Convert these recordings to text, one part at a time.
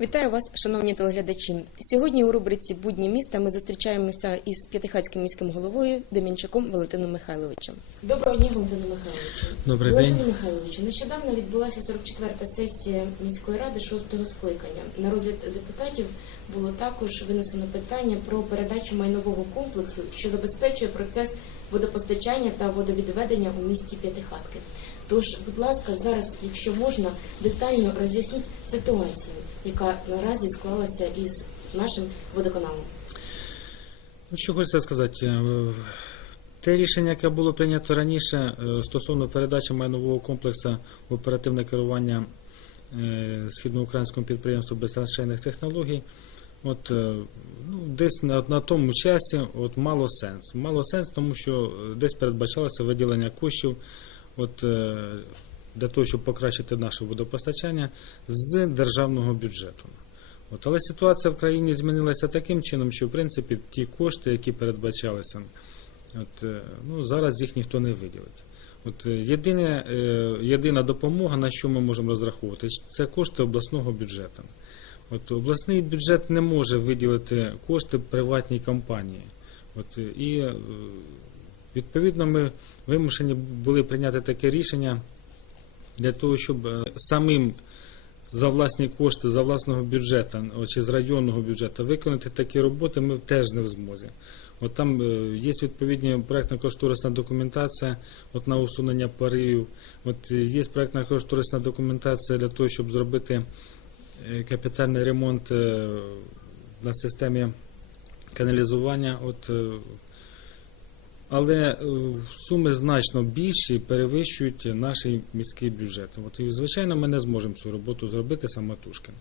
Вітаю вас, шановні телеглядачі. Сьогодні у рубриці Будні міста ми зустрічаємося із п'ятихатським міським головою Демінчаком Валентином Михайловичем. Доброго дня, Валентину Михайловичу. Добрий Валентину день. Михайловичу, нещодавно відбулася 44-та сесія міської ради шостого скликання. На розгляд депутатів було також винесено питання про передачу майнового комплексу, що забезпечує процес водопостачання та водовідведення у місті П'ятихатки. Тож, будь ласка, зараз, якщо можна, детально роз'ясніть ситуацію, яка наразі склалася із нашим водоканалом. Ну, що хочеться сказати, е, те рішення, яке було прийнято раніше е, стосовно передачі майнового комплексу в оперативне керування е, східноукраїнському підприємству безтраншейних технологій, от, ну, десь на, на тому часі от, мало сенс. Мало сенс, тому що десь передбачалося виділення коштів от, для того, щоб покращити наше водопостачання з державного бюджету. От, але ситуація в країні змінилася таким чином, що в принципі ті кошти, які передбачалися, от, е, ну, зараз їх ніхто не виділить. От, е, єдине, е, єдина допомога, на що ми можемо розраховувати, це кошти обласного бюджету. От, обласний бюджет не може виділити кошти приватній компанії. От, і відповідно ми вимушені були прийняти таке рішення для того, щоб е, самим за власні кошти, за власного бюджету чи з районного бюджету виконати такі роботи ми теж не в змозі. От там е, є відповідні проектно-кошторисна документація от на усунення поривів. От є проектно-кошторисна документація для того, щоб зробити е, капітальний ремонт на системі каналізування. От, але е, суми значно більші перевищують наш міський бюджет. От, і, звичайно, ми не зможемо цю роботу зробити самотужки.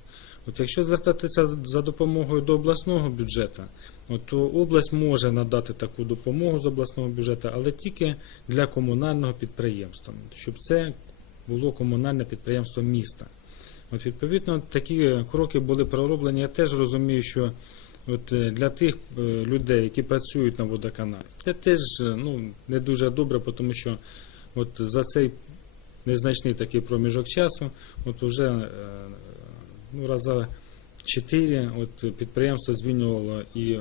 От якщо звертатися за допомогою до обласного бюджету, от, то область може надати таку допомогу з обласного бюджету, але тільки для комунального підприємства, щоб це було комунальне підприємство міста. От, відповідно, такі кроки були пророблені. Я теж розумію, що от, е, для тих е, людей, які працюють на водоканалі, це теж е, ну, не дуже добре, тому що от за цей незначний такий проміжок часу, от вже ну, раза чотири от, підприємство змінювало і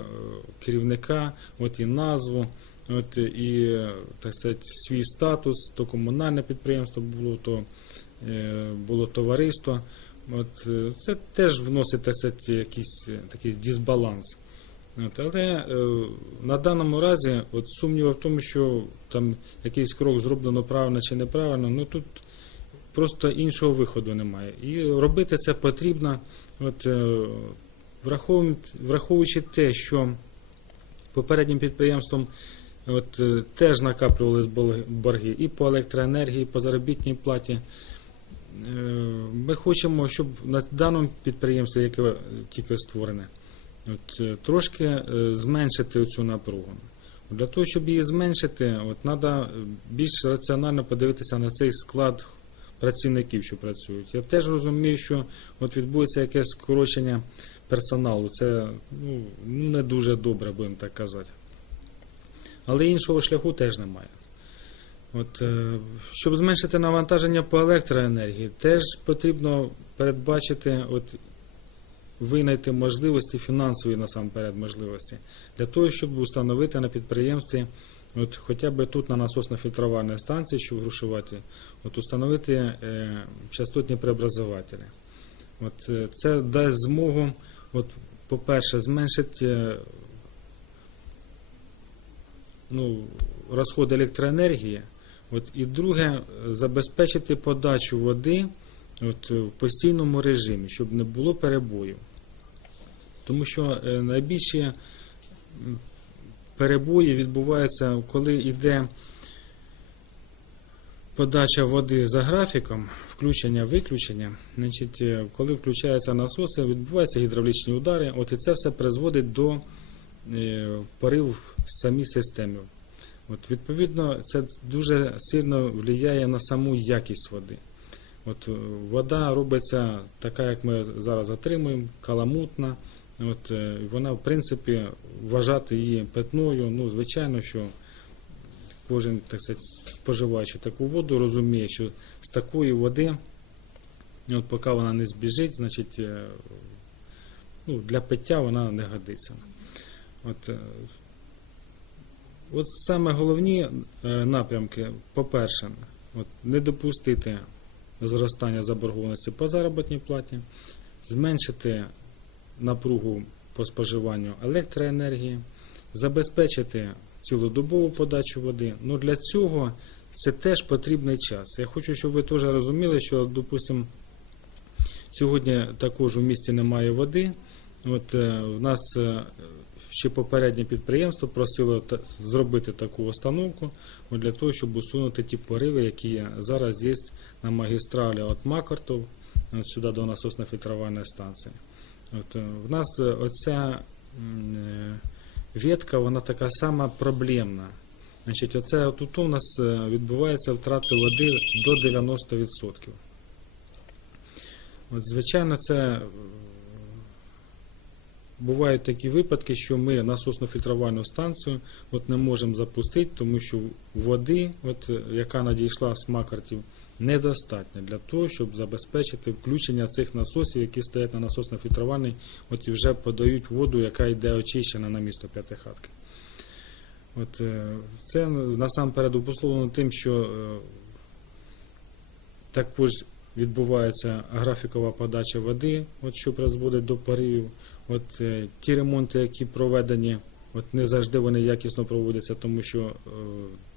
керівника, от, і назву. От і так сказати, свій статус, то комунальне підприємство було, то було товариство. От, е, це теж вносить так сказати, якийсь е, такий дисбаланс. От, але е, на даному разі от сумніву в тому, що там якийсь крок зроблено правильно чи неправильно, ну тут просто іншого виходу немає. І робити це потрібно, от, е, враховуючи, те, що попереднім підприємством от, е, теж накаплювались бол- борги і по електроенергії, і по заробітній платі. Е, Ми хочемо, щоб на даному підприємстві, яке е, тільки створене, от, е, трошки зменшити цю напругу. Для того, щоб її зменшити, от, треба більш раціонально подивитися на цей склад працівників, що працюють. Я теж розумію, що от відбудеться якесь скорочення персоналу. Це ну, не дуже добре, будемо так казати. Але іншого шляху теж немає. От, е, щоб зменшити навантаження по електроенергії, теж потрібно передбачити, от, винайти можливості, фінансові насамперед можливості, для того, щоб установити на підприємстві, от, хоча б тут на насосно-фільтрувальній станції, що в Грушуваті, от, установити е, частотні преобразователі. От, е, це дасть змогу, от, по-перше, зменшити е, ну, розход електроенергії. От, і друге, забезпечити подачу води от, в постійному режимі, щоб не було перебоїв. Тому що е, найбільші перебої відбуваються, коли йде подача води за графіком, включення-виключення. Значить, е, коли включаються насоси, відбуваються гідравлічні удари, от і це все призводить до е, порив в самій системі. От, відповідно, це дуже сильно впливає на саму якість води. От, е, вода робиться така, як ми зараз отримуємо, каламутна. От, е, вона, в принципі, вважати її питною, ну, звичайно, що кожен так сказати, споживаючи таку воду, розуміє, що з такої води, от, поки вона не збіжить, значить, е, ну, для пиття вона не годиться. От, от саме головні е, напрямки, по-перше, не допустити зростання заборгованості по заробітній платі, зменшити напругу по споживанню електроенергії, забезпечити цілодобову подачу води. Ну для цього це теж потрібний час. Я хочу, щоб ви теж розуміли, що, допустимо, сьогодні також у місті немає води. От е, в нас е, ще попереднє підприємство просило зробити таку установку для того, щоб усунути ті пориви, які зараз є на магістралі від Макартов сюди до насосно-фільтрувальної станції. От, е, в нас оця е, ветка, вона така сама проблемна. Значить, оце тут у нас е, відбувається втрати води до 90%. От, звичайно, це бувають такі випадки, що ми насосно фільтрувальну станцію от не можемо запустити, тому що води, от, е, яка надійшла з макартів, недостатньо для того, щоб забезпечити включення цих насосів, які стоять на насосно фільтрувальній, от і вже подають воду, яка йде очищена на місто П'ятихатки. От, е, це насамперед обусловлено тим, що е, також відбувається графікова подача води, от що призводить до поривів. От е, ті ремонти, які проведені, от не завжди вони якісно проводяться, тому що е,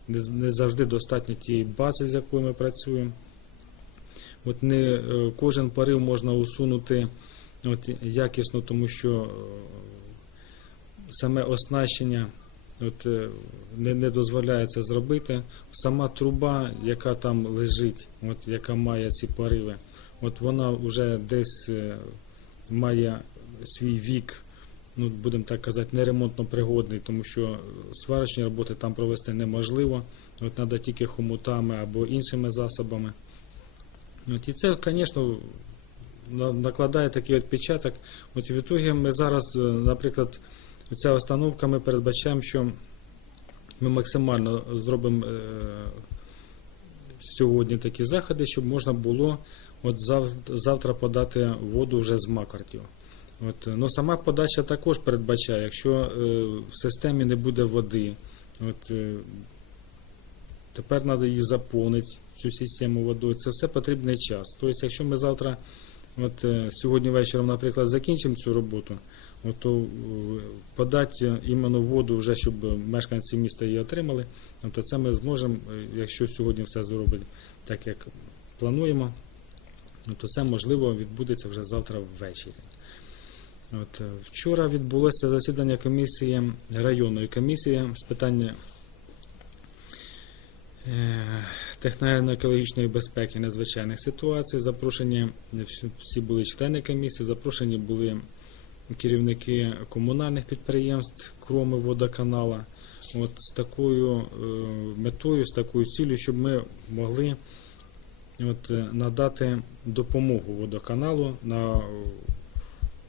не, завжди достатньо тієї бази, з якою ми працюємо. От не е, кожен порив можна усунути от, якісно, тому що саме оснащення от, не, не дозволяє це зробити. Сама труба, яка там лежить, от, яка має ці пориви, от вона вже десь має свій вік, ну, будемо так казати, неремонтно пригодний, тому що сварочні роботи там провести неможливо. От треба тільки хомутами або іншими засобами. От, і це, звісно, накладає такий відпечаток. От в ітогі ми зараз, е, наприклад, ця установка, ми передбачаємо, що ми максимально зробимо е, сьогодні такі заходи, щоб можна було от зав- завтра подати воду вже з макартів. От, ну, сама подача також передбачає, якщо е, в системі не буде води, от, е, тепер треба її заповнити, цю систему водою. Це все потрібний час. Тобто, якщо ми завтра, от, е, сьогодні вечором, наприклад, закінчимо цю роботу, от, то е, подати іменно воду, вже, щоб мешканці міста її отримали, от, то це ми зможемо, е, якщо сьогодні все зробить так, як плануємо, ну, то це можливо відбудеться вже завтра ввечері. От, е, вчора відбулося засідання комісії, районної комісії з питання е, техногенно-екологічної безпеки надзвичайних ситуацій. Запрошені всі- були члени комісії, запрошені були керівники комунальних підприємств, кроми водоканала. От з такою е, метою, з такою цілею, щоб ми могли от, надати допомогу водоканалу на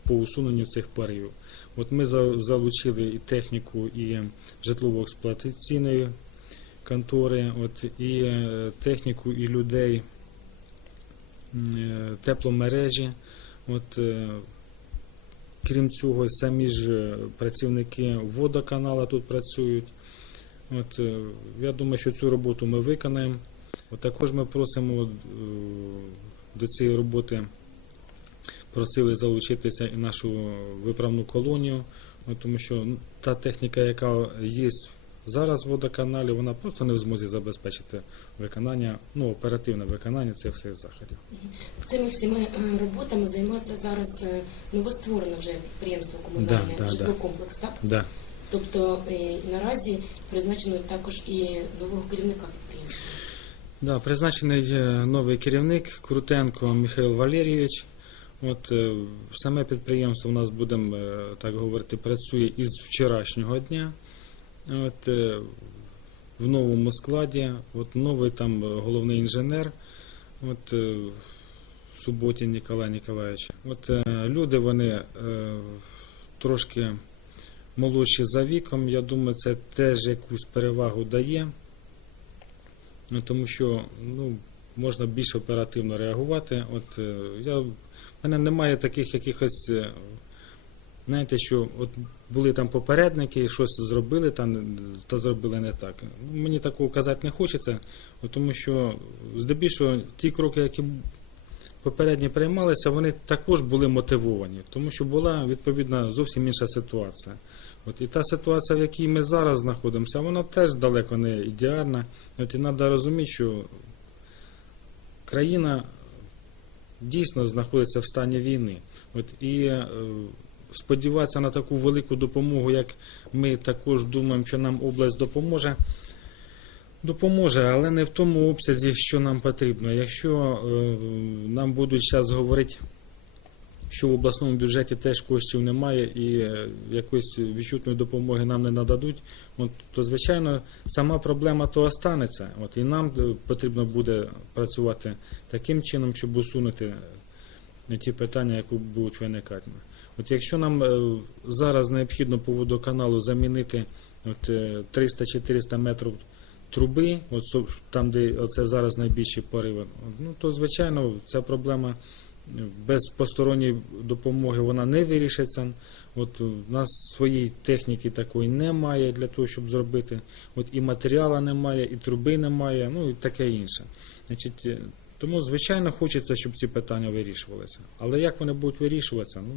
по усуненню цих поривів. От ми залучили і техніку, і житлово-експлуатаційної контори, от, і е, техніку, і людей е, тепломережі. От, е, крім цього, самі ж працівники водоканала тут працюють. От, я думаю, що цю роботу ми виконаємо. От також ми просимо до цієї роботи просили залучитися і нашу виправну колонію, от, тому що ну, та техніка, яка є зараз в водоканалі, вона просто не в змозі забезпечити виконання, ну, оперативне виконання цих всіх заходів. Цими всіми е, роботами займається зараз е, новостворене вже підприємство комунальне Да, да, житлокомплекс, так? Да. Тобто е, наразі призначено також і нового керівника підприємства. Да, призначений новий керівник Крутенко Михайло Валерійович. От е, саме підприємство у нас будемо е, так говорити, працює із вчорашнього дня. От, е, в новому складі. От новий там головний інженер. От Суботін Ніколай Ніколаєвич. От люди вони трошки молодші за віком. Я думаю, це теж якусь перевагу дає. Ну, тому що ну, можна більш оперативно реагувати. От, я, в мене немає таких якихось е, знаєте, що от були там попередники, щось зробили там, та зробили не так. Мені такого казати не хочеться, тому що здебільшого ті кроки, які попередні приймалися, вони також були мотивовані, тому що була відповідна зовсім інша ситуація. От і та ситуація, в якій ми зараз знаходимося, вона теж далеко не ідеальна. От і треба розуміти, що країна дійсно знаходиться в стані війни. От і е, сподіватися на таку велику допомогу, як ми також думаємо, що нам область допоможе. Допоможе, але не в тому обсязі, що нам потрібно. Якщо е, нам будуть зараз говорити, що в обласному бюджеті теж коштів немає і е, якоїсь відчутної допомоги нам не нададуть, от, то звичайно сама проблема то останеться. От, і нам е, потрібно буде працювати таким чином, щоб усунути е, ті питання, які будуть виникати. От якщо нам зараз необхідно по водоканалу замінити от, е, 300-400 метрів труби, от там, де оце зараз найбільші пориви, ну то звичайно ця проблема без посторонньої допомоги вона не вирішиться. От у нас своєї техніки такої немає для того, щоб зробити. От і матеріалу немає, і труби немає, ну і таке інше. Значить, е, тому, звичайно, хочеться, щоб ці питання вирішувалися. Але як вони будуть вирішуватися, ну,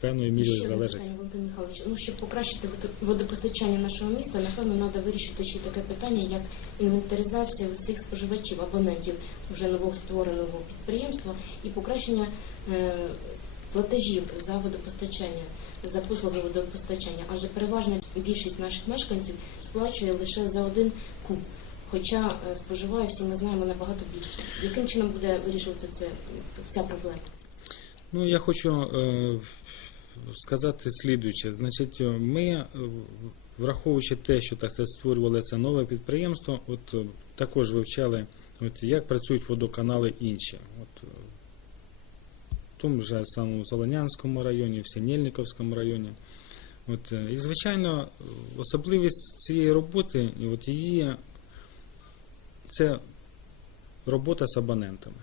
певною мірою залежить. Валентин Михайлович. Ну, щоб покращити водо- водопостачання нашого міста, напевно, треба вирішити ще таке питання, як інвентаризація усіх споживачів, абонентів вже нового створеного підприємства і покращення е, платежів за водопостачання, за послуги водопостачання. Адже переважна більшість наших мешканців сплачує лише за один куб. Хоча е, споживає, всі ми знаємо, набагато більше. Яким чином буде вирішуватися це, ця проблема? Ну, я хочу е, сказати слідуюче. Значить, ми, е, враховуючи те, що так сказати, створювали це нове підприємство, от е, також вивчали, от, як працюють водоканали інші. От, е, в тому ж самому Солонянському районі, в Синельниковському районі. От, і, звичайно, особливість цієї роботи, от її це робота з абонентами.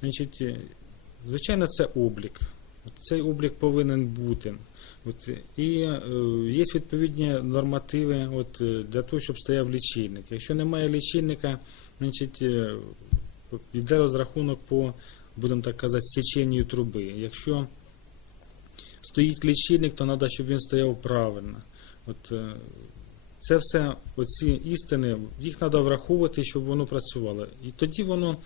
Значить, Звичайно, це облік. Цей облік повинен бути. От, і е, є відповідні нормативи от, е, для того, щоб стояв лічильник. Якщо немає лічильника, значить е, йде розрахунок по, будемо так казати, січенню труби. Якщо стоїть лічильник, то треба, щоб він стояв правильно. От, це все, оці істини, їх треба враховувати, щоб воно працювало. І тоді воно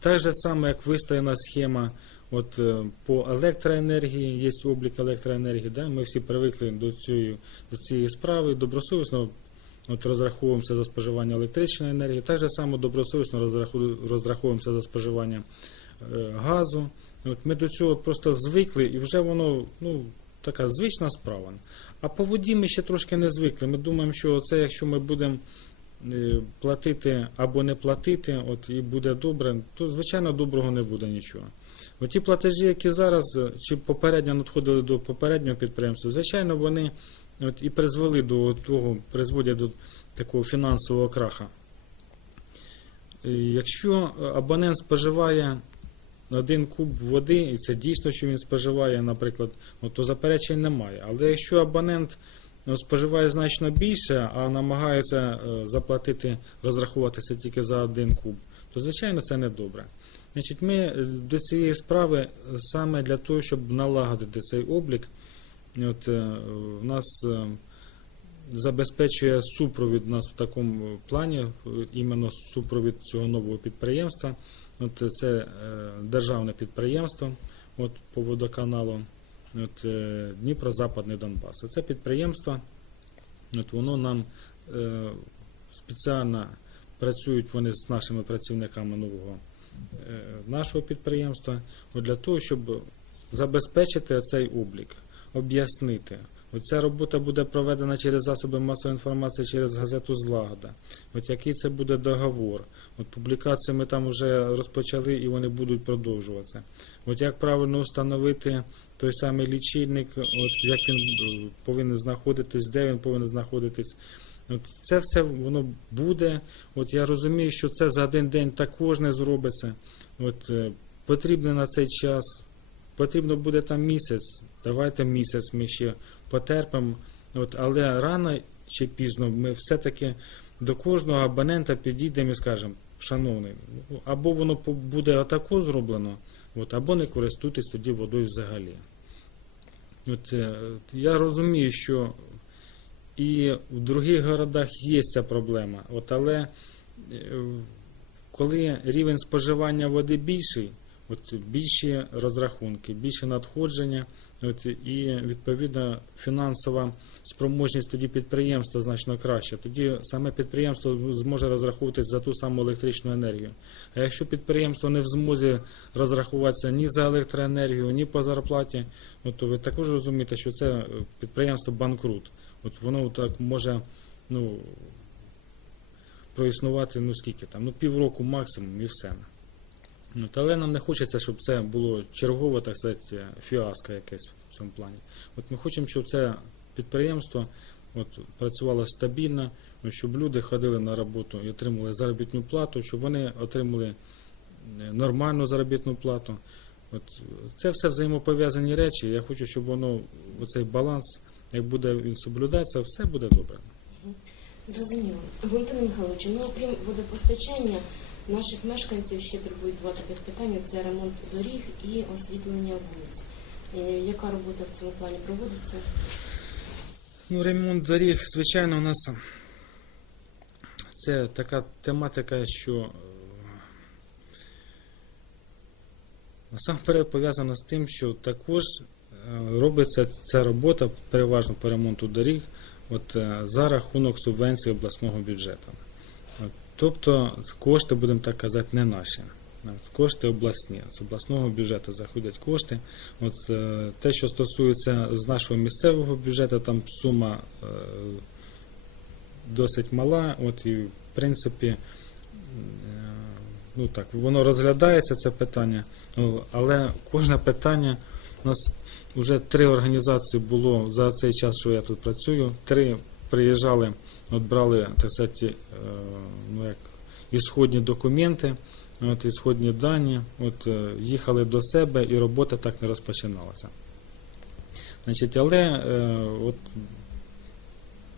так же саме, як виставлена схема от, е, по електроенергії, є облік електроенергії, да? ми всі привикли до цієї, до цієї справи, добросовісно от, розраховуємося за споживання електричної енергії, так же само добросовісно розраховуємося за споживання е, газу. От, ми до цього просто звикли і вже воно ну, така звична справа. А по воді ми ще трошки не звикли. Ми думаємо, що це якщо ми будемо е, платити або не платити, от і буде добре, то звичайно доброго не буде нічого. Оті платежі, які зараз е, чи попередньо надходили до попереднього підприємства, звичайно, вони от і призвели до того, призводять до такого фінансового краха. Е, Якщо е, абонент споживає один куб води, і це дійсно, що він споживає, наприклад, то заперечень немає. Але якщо абонент ну, споживає значно більше, а намагається е, заплатити, розрахуватися тільки за один куб, то звичайно це не добре. Значить, ми е, до цієї справи е, саме для того, щоб налагодити цей облік, от, е, у нас забезпечує супровід нас в такому плані, іменно супровід цього нового підприємства. От це державне підприємство от, по водоканалу от, Дніпро-Западний Донбас. Це підприємство, от, воно нам спеціально працюють вони з нашими працівниками нового нашого підприємства для того, щоб забезпечити цей облік, об'яснити. Оця робота буде проведена через засоби масової інформації, через газету Злагода. От який це буде договор. От публікації ми там вже розпочали і вони будуть продовжуватися. От як правильно встановити той самий лічильник, от як він е, повинен знаходитись, де він повинен знаходитись. От це все воно буде. От я розумію, що це за один день також не зробиться. От е, потрібно на цей час, потрібно буде там місяць. Давайте місяць ми ще потерпимо. От, але рано чи пізно ми все-таки до кожного абонента підійдемо і скажемо, шановний, або воно буде отако зроблено, от, або не користуйтесь тоді водою взагалі. От, е, я розумію, що і в других городах є ця проблема, от, але е, коли рівень споживання води більший, от більші розрахунки, більше надходження, от, і відповідно фінансова спроможність тоді підприємства значно краще. Тоді саме підприємство зможе розраховуватись за ту саму електричну енергію. А якщо підприємство не в змозі розрахуватися ні за електроенергію, ні по зарплаті, ну, то ви також розумієте, що це е, підприємство банкрут. От воно так може ну, проіснувати ну скільки там, ну півроку максимум і все. Та але нам не хочеться, щоб це було чергове, так сказати, фіаско якесь в цьому плані. От ми хочемо, щоб це підприємство от, працювало стабільно, щоб люди ходили на роботу і отримували заробітну плату, щоб вони отримали е, нормальну заробітну плату. От, це все взаємопов'язані речі. Я хочу, щоб воно, оцей баланс, як буде він соблюдатися, все буде добре. Зрозуміло. Валентина Михайлович, ну окрім водопостачання, наших мешканців ще турбують два таких питання: це ремонт доріг і освітлення вулиць. Е, Яка робота в цьому плані проводиться? Ну, ремонт доріг, звичайно, у нас це така тематика, що е, насамперед пов'язана з тим, що також робиться ця робота переважно по ремонту доріг от, е, за рахунок субвенцій обласного бюджету. От, тобто кошти, будемо так казати, не наші. Кошти обласні. З обласного бюджету заходять кошти. От е, те, що стосується з нашого місцевого бюджету, там сума е, досить мала. От і в принципі, е, ну так, воно розглядається це питання, але кожне питання у нас вже три організації було за цей час, що я тут працюю. Три приїжджали, от брали так сказати, е, ну як ісходні документи. От ісходні дані, от е, їхали до себе і робота так не розпочиналася. Значить, але е, от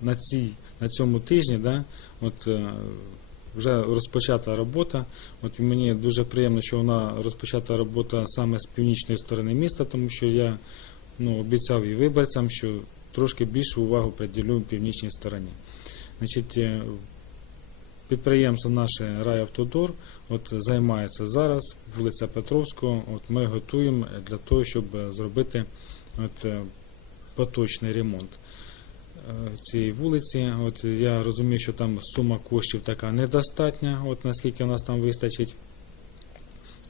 на, цій, на цьому тижні да, от, вже розпочата робота. От мені дуже приємно, що вона розпочата робота саме з північної сторони міста, тому що я ну, обіцяв і виборцям, що трошки більшу увагу приділю північній стороні. Значить, е, підприємство наше Райавтодор от займається зараз, вулиця Петровського. От ми готуємо для того, щоб зробити от, е, поточний ремонт цієї вулиці. От я розумію, що там сума коштів така недостатня, от наскільки у нас там вистачить.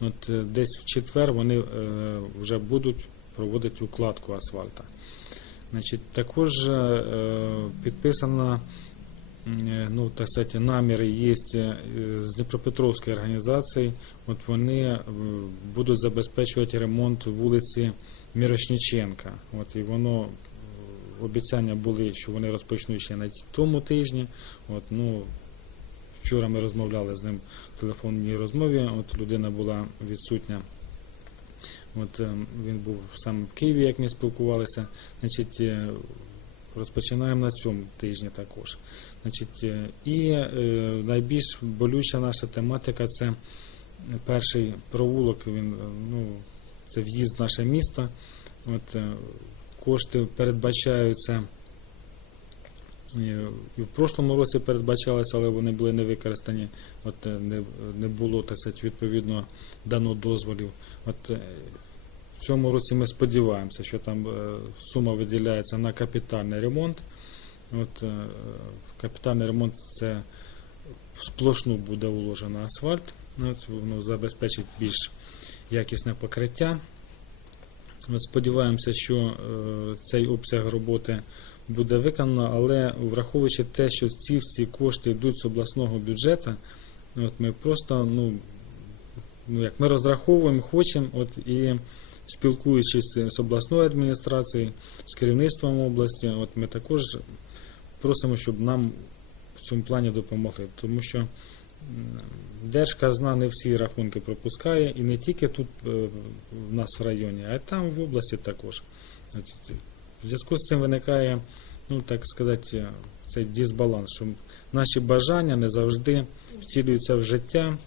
От е, десь в четвер вони е, вже будуть проводити укладку асфальта. Значить, також е, підписано Е, ну, так сказати, наміри є е, з Дніпропетровської організації. От вони е, будуть забезпечувати ремонт вулиці Мірошніченка. От і воно е, обіцяння були, що вони розпочнуть ще на тому тижні. От, ну, вчора ми розмовляли з ним в телефонній розмові. От людина була відсутня. От е, він був саме в Києві, як ми спілкувалися. Значить, е, розпочинаємо на цьому тижні також. Значить, е, і е, найбільш болюча наша тематика це перший провулок. Він е, ну, це в'їзд в наше місто. От, кошти передбачаються. І в прошлому році передбачалися, але вони були не використані. От е, не, не було так сказати, відповідно дано дозволів. От е, в цьому році ми сподіваємося, що там е, сума виділяється на капітальний ремонт. От, капітальний ремонт це сплошну буде уложено асфальт. От, воно забезпечить більш якісне покриття. Сподіваємося, що е, цей обсяг роботи буде виконано, але враховуючи те, що ці всі кошти йдуть з обласного бюджету, от ми просто ну, ну, як ми розраховуємо, хочемо, от і спілкуючись з обласною адміністрацією, з керівництвом області, от ми також просимо, щоб нам в цьому плані допомогли, тому що держказна не всі рахунки пропускає, і не тільки тут е, в нас в районі, а й там в області також. В зв'язку з цим виникає, ну так сказати, цей дисбаланс, що наші бажання не завжди втілюються в життя,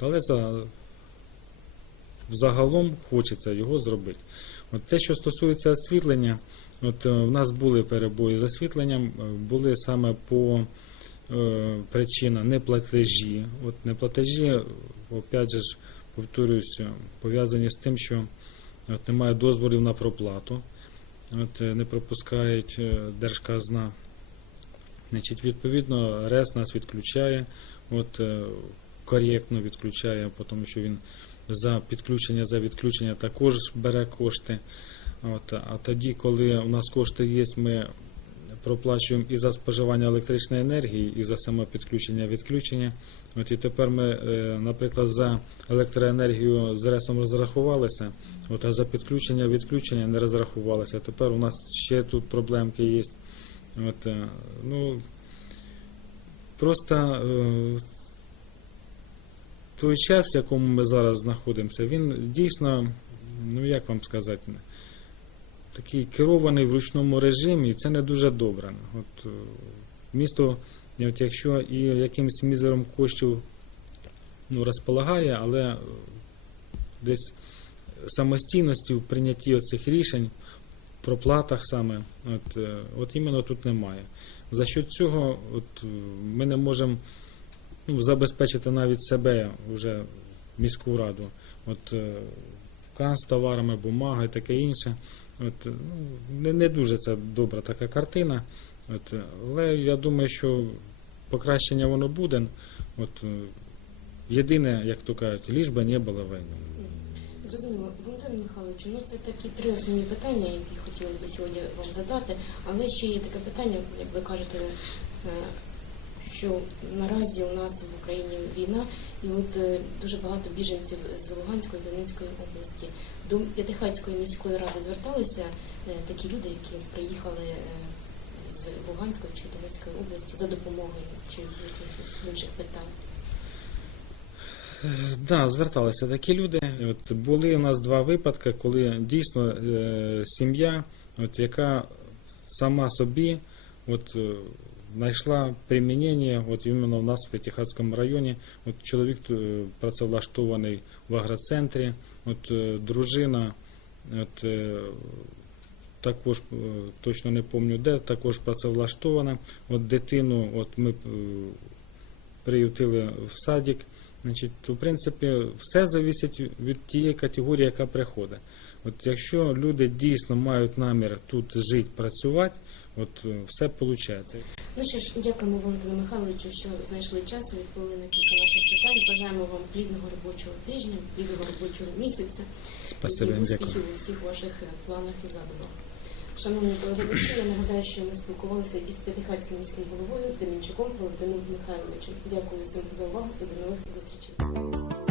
але за, загалом хочеться його зробити. От те, що стосується освітлення, от е, в нас були перебої з освітленням, е, були саме по причина неплатежі. От неплатежі, опять же, ж, повторююсь, е, пов'язані з тим, що от немає дозволів на проплату, от е, не пропускають е, держказна. Значить, відповідно, РЕС нас відключає, от е, коректно відключає, тому що він за підключення, за відключення також бере кошти. От, а тоді, коли у нас кошти є, ми проплачуємо і за споживання електричної енергії, і за саме підключення відключення. От і тепер ми, е, наприклад, за електроенергію з РЕСом розрахувалися, от, а за підключення відключення не розрахувалися. Тепер у нас ще тут проблемки є. От, е, ну, просто е, той час, в якому ми зараз знаходимося, він дійсно, ну як вам сказати, такий керований в ручному режимі, і це не дуже добре. От, е, місто, от якщо і якимось мізером коштів ну, розполагає, але е, десь самостійності в прийнятті оцих рішень, проплатах саме, от, е, от іменно тут немає. За що цього от, ми не можемо ну, забезпечити навіть себе вже міську раду. От кан з товарами, бумага і таке інше. От, ну, не, не дуже це добра така картина. От, але я думаю, що покращення воно буде. От, єдине, як то кажуть, ліж би не було війни. Зрозуміло, Валентин Михайлович, ну це такі три основні питання, які хотілося б сьогодні вам задати. Але ще є таке питання, як ви кажете, е, що наразі у нас в Україні війна, і от е, дуже багато біженців з Луганської Донецької області. До П'ятихатської міської ради зверталися е, такі люди, які приїхали е, з Луганської чи Донецької області за допомогою чи з якихось інших питань. Да, зверталися такі люди. От були у нас два випадки, коли дійсно е, сім'я, от яка сама собі от, знайшла примінення, от іменно в нас в П'ятихатському районі. От чоловік е, працевлаштований в агроцентрі, от е, дружина, от, е, також точно не пам'ятаю де, також працевлаштована. От дитину, от ми е, приютили в садик. Значить, в принципі, все залежить від тієї категорії, яка приходить. От якщо люди дійсно мають намір тут жити, працювати, от е, все виходить. Ну що ж, дякуємо Валентину Михайловичу, що знайшли час, відповіли на кілька наших питань. Бажаємо вам плідного робочого тижня, плідного робочого місяця Спасибо, і дякую. успіхів у всіх ваших е, планах і задумах. Шановні телеглядачі, я нагадаю, що ми спілкувалися із П'ятихатським міським головою Демінчуком Валентином Михайловичем. Дякую всім за увагу і до нових зустрічей.